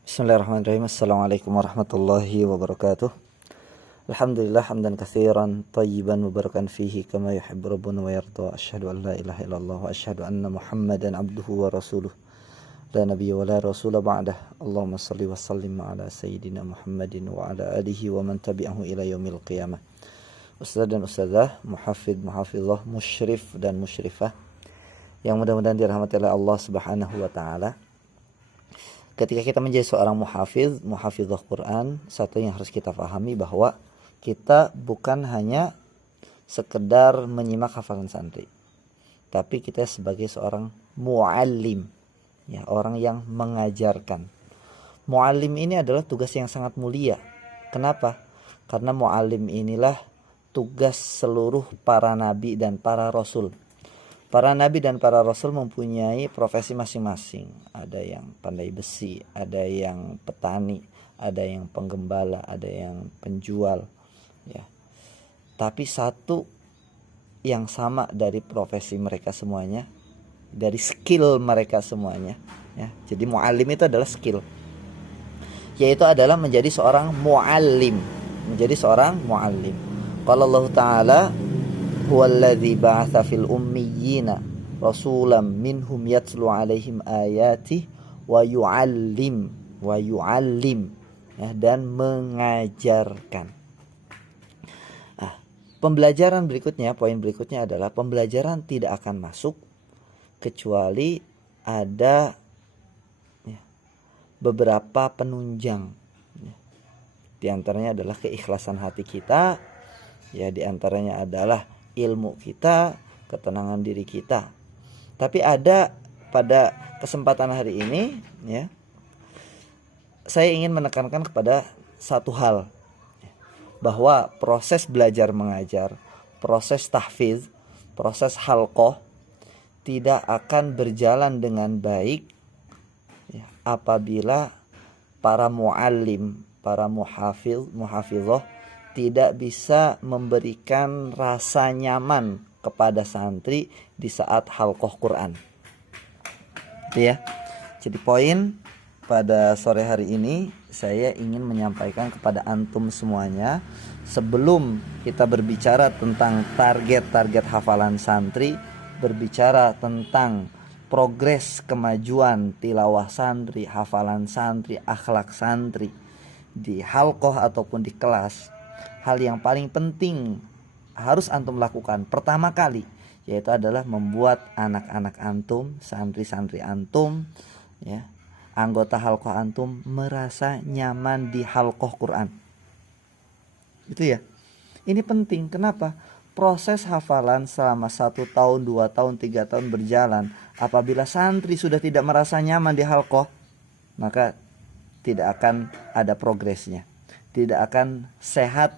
Bismillahirrahmanirrahim. Assalamualaikum warahmatullahi wabarakatuh. Alhamdulillah hamdan katsiran tayyiban mubarakan fihi kama yuhibbu rabbuna wa yarda. Asyhadu an la ilaha illallah wa asyhadu anna Muhammadan abduhu wa rasuluh. La nabiyya wa la rasula ba'dah. Allahumma shalli wa sallim ala sayyidina Muhammadin wa ala alihi wa man tabi'ahu ila yaumil qiyamah. Ustaz dan ustazah, muhafidh, muhafizah, musyrif dan musyrifah yang mudah-mudahan dirahmati oleh Allah Subhanahu wa taala. Ketika kita menjadi seorang muhafidh, muhafizah Quran, satu yang harus kita pahami bahwa kita bukan hanya sekedar menyimak hafalan santri, tapi kita sebagai seorang muallim, ya, orang yang mengajarkan. Muallim ini adalah tugas yang sangat mulia. Kenapa? Karena muallim inilah tugas seluruh para nabi dan para rasul. Para nabi dan para rasul mempunyai profesi masing-masing. Ada yang pandai besi, ada yang petani, ada yang penggembala, ada yang penjual, ya. Tapi satu yang sama dari profesi mereka semuanya, dari skill mereka semuanya, ya. Jadi muallim itu adalah skill, yaitu adalah menjadi seorang muallim, menjadi seorang muallim. Qala Allah Ta'ala, huwallazi ba'atsa fil ummiyina rasulan minhum yatlu 'alaihim ayatihi wa yu'allim, ya, dan mengajarkan. Pembelajaran berikutnya, poin berikutnya adalah pembelajaran tidak akan masuk kecuali ada, ya, beberapa penunjang, ya. Di antaranya adalah keikhlasan hati kita, ya, di antaranya adalah ilmu kita, ketenangan diri kita. Tapi ada pada kesempatan hari ini, ya, saya ingin menekankan kepada satu hal, bahwa proses belajar mengajar, proses tahfiz, proses halqah tidak akan berjalan dengan baik, ya, apabila para muallim, para muhafizah tidak bisa memberikan rasa nyaman kepada santri di saat halqah Quran. Itu, ya. Jadi poin pada sore hari ini saya ingin menyampaikan kepada antum semuanya, sebelum kita berbicara tentang target-target hafalan santri, berbicara tentang progres kemajuan tilawah santri, hafalan santri, akhlak santri di halqah ataupun di kelas, hal yang paling penting harus antum lakukan pertama kali, yaitu adalah membuat anak-anak antum, santri-santri antum, ya, anggota halqah antum merasa nyaman di halqah Quran. Itu, ya. Ini penting. Kenapa? Proses hafalan selama 1 tahun, 2 tahun, 3 tahun berjalan, apabila santri sudah tidak merasa nyaman di halqah, maka tidak akan ada progresnya, tidak akan sehat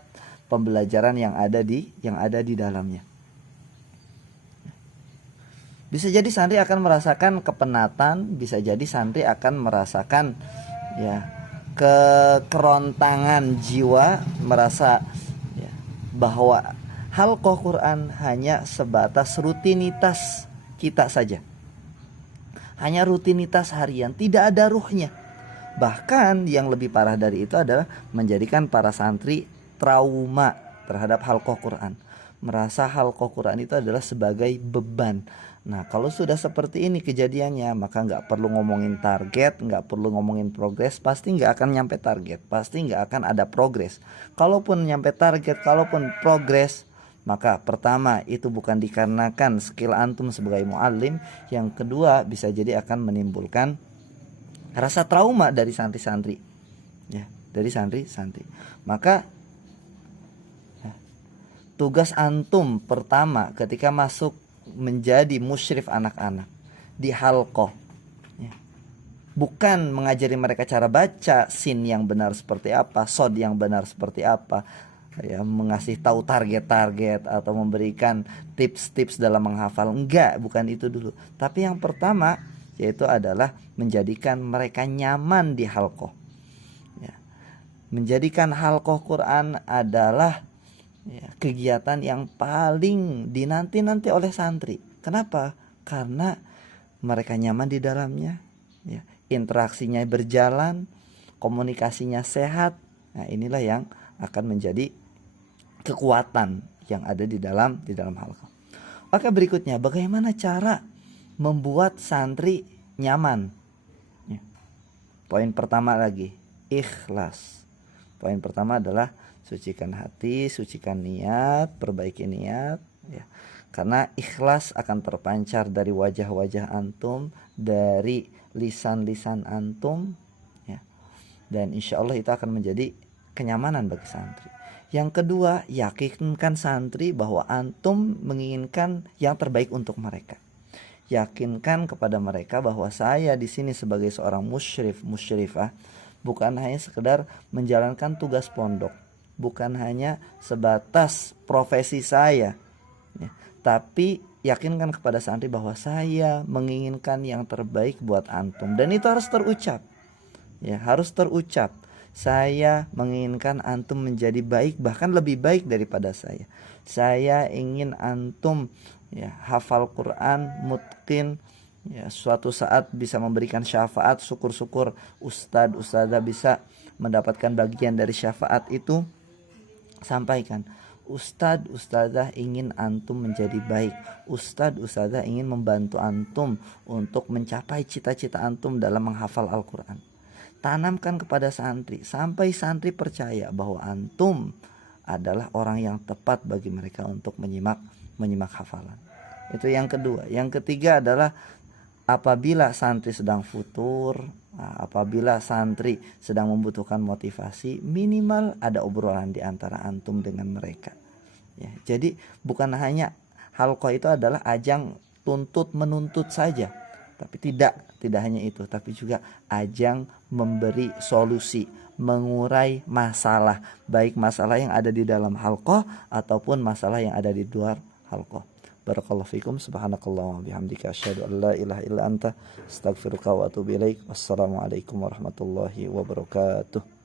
pembelajaran yang ada di dalamnya. Bisa jadi santri akan merasakan kepenatan, bisa jadi santri akan merasakan, ya, kekerontangan jiwa, merasa, ya, bahwa halqah Quran hanya sebatas rutinitas kita saja, hanya rutinitas harian, tidak ada ruhnya. Bahkan yang lebih parah dari itu adalah menjadikan para santri trauma terhadap halqah Quran, merasa halqah Quran itu adalah sebagai beban. Nah, kalau sudah seperti ini kejadiannya, maka nggak perlu ngomongin target, nggak perlu ngomongin progres, pasti nggak akan nyampe target, pasti nggak akan ada progres. Kalaupun nyampe target, kalaupun progres, maka pertama itu bukan dikarenakan skill antum sebagai muallim, yang kedua bisa jadi akan menimbulkan rasa trauma dari santri-santri, ya, dari santri-santri. Maka tugas antum pertama ketika masuk menjadi musyrif anak-anak di halqah, ya, bukan mengajari mereka cara baca sin yang benar seperti apa, sod yang benar seperti apa, ya, mengasih tahu target-target atau memberikan tips-tips dalam menghafal. Enggak, bukan itu dulu. Tapi yang pertama yaitu adalah menjadikan mereka nyaman di halqah, ya. Menjadikan halqah Quran adalah, ya, kegiatan yang paling dinanti-nanti oleh santri. Kenapa? Karena mereka nyaman di dalamnya, ya, interaksinya berjalan, komunikasinya sehat. Nah, inilah yang akan menjadi kekuatan yang ada di dalam halaqah. Oke, berikutnya bagaimana cara membuat santri nyaman? Ya. Poin pertama lagi, ikhlas. Poin pertama adalah sucikan hati, sucikan niat, perbaiki niat, ya. Karena ikhlas akan terpancar dari wajah-wajah antum, dari lisan-lisan antum, ya. Dan insya Allah itu akan menjadi kenyamanan bagi santri. Yang kedua, yakinkan santri bahwa antum menginginkan yang terbaik untuk mereka. Yakinkan kepada mereka bahwa saya di sini sebagai seorang musyrifah bukan hanya sekedar menjalankan tugas pondok, bukan hanya sebatas profesi saya, ya, tapi yakinkan kepada santri bahwa saya menginginkan yang terbaik buat antum, dan itu harus terucap, ya, harus terucap. Saya menginginkan antum menjadi baik, bahkan lebih baik daripada saya. Saya ingin antum, ya, hafal Quran, mutqin, ya, suatu saat bisa memberikan syafaat. Syukur-syukur ustadz ustadzah bisa mendapatkan bagian dari syafaat itu. Sampaikan, ustadz ustadzah ingin antum menjadi baik, ustadz ustadzah ingin membantu antum untuk mencapai cita-cita antum dalam menghafal Al-Quran. Tanamkan kepada santri sampai santri percaya bahwa antum adalah orang yang tepat bagi mereka untuk menyimak hafalan. Itu yang kedua. Yang ketiga adalah apabila santri sedang futur, apabila santri sedang membutuhkan motivasi, minimal ada obrolan di antara antum dengan mereka, ya. Jadi bukan hanya halaqah itu adalah ajang tuntut menuntut saja, tapi tidak hanya itu, tapi juga ajang memberi solusi, mengurai masalah, baik masalah yang ada di dalam halaqah ataupun masalah yang ada di luar halaqah. Barakallahu fikum, subhanakallah wa bihamdika, asyhadu an la ilaha illa anta, astaghfiruka wa atubu ilaik. Wassalamualaikum warahmatullahi wabarakatuh.